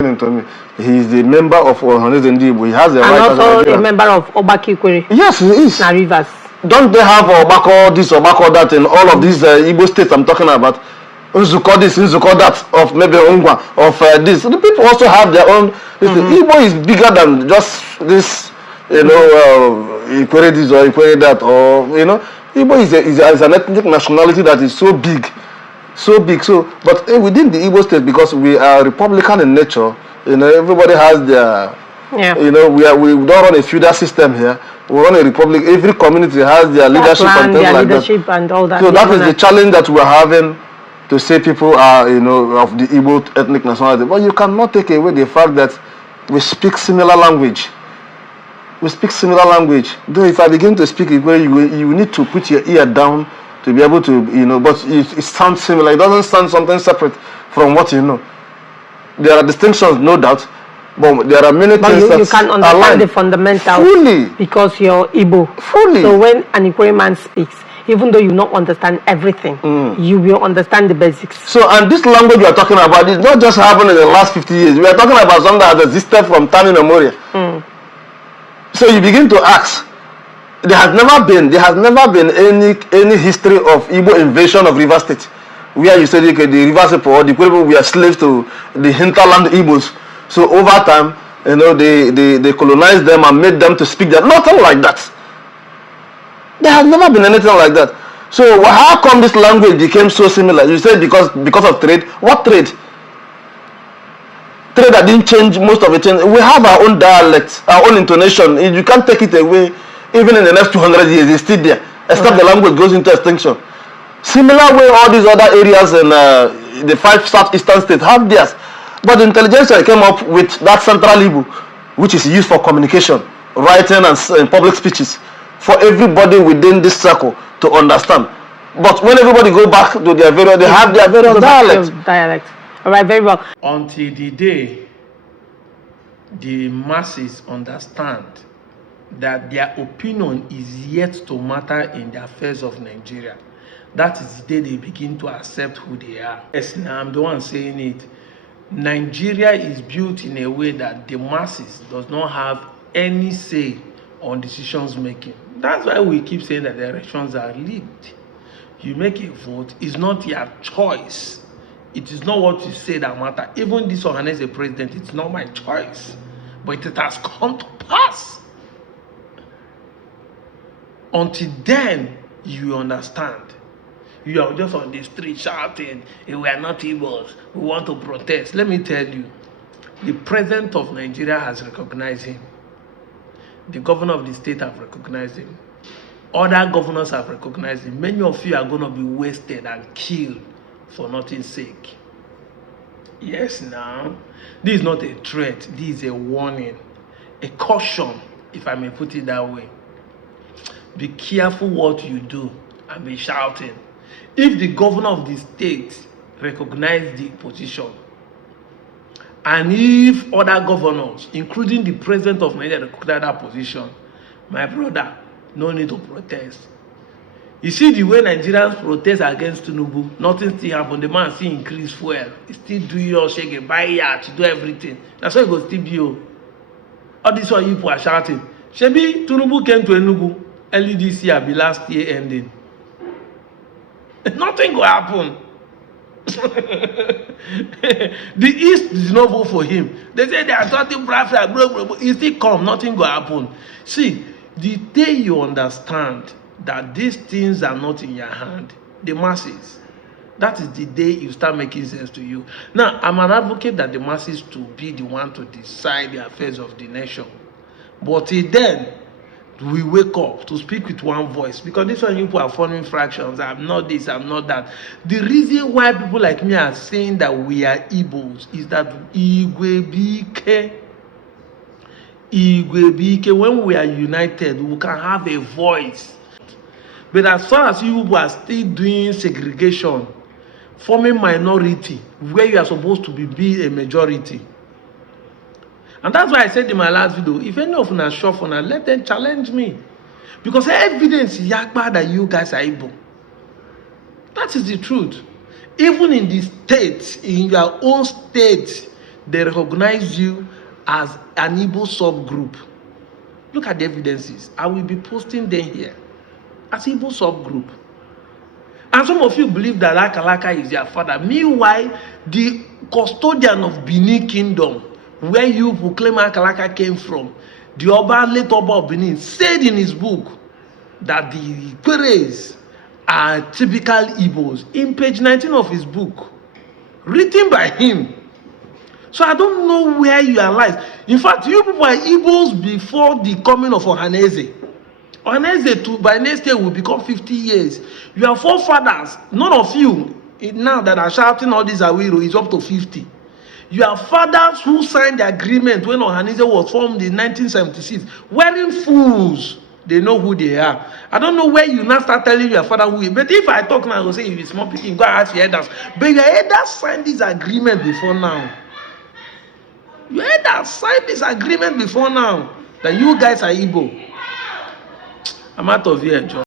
To me, he is the member of Ohanes Ndibo. He has the and right. And also a member of Ikwere. Yes, he is. Na Rivers. Don't they have Obako this, Obako that in all of these Igbo states I'm talking about? Nzuko this, Nzuko that, of maybe Ongwa, of this. The people also have their own. Igbo is bigger than just this, Ikwere this or Ikwere that, or, Igbo is an ethnic nationality that is so big. So, but within the Igbo state, because we are Republican in nature, everybody has their, we don't run a feudal system here. We run a republic. Every community has their leadership and things like that. And all that. So that is the challenge that we're having, to say people are, of the Igbo ethnic nationality. But you cannot take away the fact that we speak similar language. Though if I begin to speak Igbo, you need to put your ear down to be able to, but it sounds similar. It doesn't sound something separate from what you know. There are distinctions, no doubt, but there are many things that you can understand the fundamentals fully, because you're Igbo. Fully. So when an Ikwere man speaks, even though you don't understand everything, you will understand the basics. So, and this language we are talking about is not just happened in the last 50 years. We are talking about something that has existed from time immemorial. So you begin to ask, there has never been any history of Igbo invasion of River State, where you said the Rivers people or the people were slaves to the hinterland Igbos. So over time, they colonized them and made them to speak that. Nothing like that. There has never been anything like that. So how come this language became so similar? You said because of trade. What trade? Trade that didn't change most of it. We have our own dialect, our own intonation. You can't take it away. Even in the next 200 years, it's still there, except the language goes into extinction. Similar way, all these other areas in the 5 southeastern states have theirs. But the intelligentsia came up with that central Igbo, which is used for communication, writing, and public speeches, for everybody within this circle to understand. But when everybody go back to their various, they have their various dialect. All right, very well. Until the day the masses understand that their opinion is yet to matter in the affairs of Nigeria, that is the day they begin to accept who they are. Yes, now I'm the one saying it. Nigeria is built in a way that the masses does not have any say on decisions making. That's why we keep saying that the elections are rigged. You make a vote, it's not your choice. It is not what you say that matter. Even this Ohanes president, it's not my choice. But it has come to pass. Until then, you understand. You are just on the street shouting, we are not Igbos, we want to protest. Let me tell you, the president of Nigeria has recognized him. The governor of the state have recognized him. Other governors have recognized him. Many of you are going to be wasted and killed for nothing's sake. Yes, now, this is not a threat. This is a warning, a caution, if I may put it that way. Be careful what you do and be shouting. If the governor of the state recognize the position, and if other governors, including the president of Nigeria, recognize that position, my brother, no need to protest. You see the way Nigerians protest against Tinubu, nothing still happen. The man still increase fuel. He still do your shake, buy yacht, do everything. That's why he go still be you. All this one people are shouting. Shebi Tinubu came to Enugu early this year, be last year ending. Nothing will happen. The East did not vote for him. They say they are starting private, blah. He still come, nothing will happen. See, the day you understand that these things are not in your hand, the masses, that is the day you start making sense to you. Now, I'm an advocate that the masses to be the one to decide the affairs of the nation. But till then, we wake up to speak with one voice, because this one people are forming fractions. I'm not this, I'm not that. The reason why people like me are saying that we are Igbos is that Igwe, when we are united, we can have a voice. But as far as you people are still doing segregation, forming minority where you are supposed to be a majority. And that's why I said in my last video, if any of you are sure for now, let them challenge me. Because evidence is yakba that you guys are Igbo. That is the truth. Even in the states, in your own state, they recognize you as an Igbo subgroup. Look at the evidences. I will be posting them here as Igbo subgroup. And some of you believe that Akalaka is their father. Meanwhile, the custodian of Benin Kingdom, where you proclaim Akalaka came from, the late Oba of Benin, said in his book that the Ikweres are typical Igbos. In page 19 of his book, written by him. So I don't know where you are lies. In fact, you people are Igbos before the coming of Ohaneze. Ohaneze too, by next year will become 50 years. Your forefathers, none of you now that are shouting all these Awiro is up to 50. Your fathers who signed the agreement when Ohaneze was formed in 1976, wearing fools, they know who they are. I don't know where you now start telling your father who he is. But if I talk now, I will say if it's small picking, go ask your elders. But your elders signed this agreement before now. Your elders signed this agreement before now that you guys are Igbo. I'm out of here, John.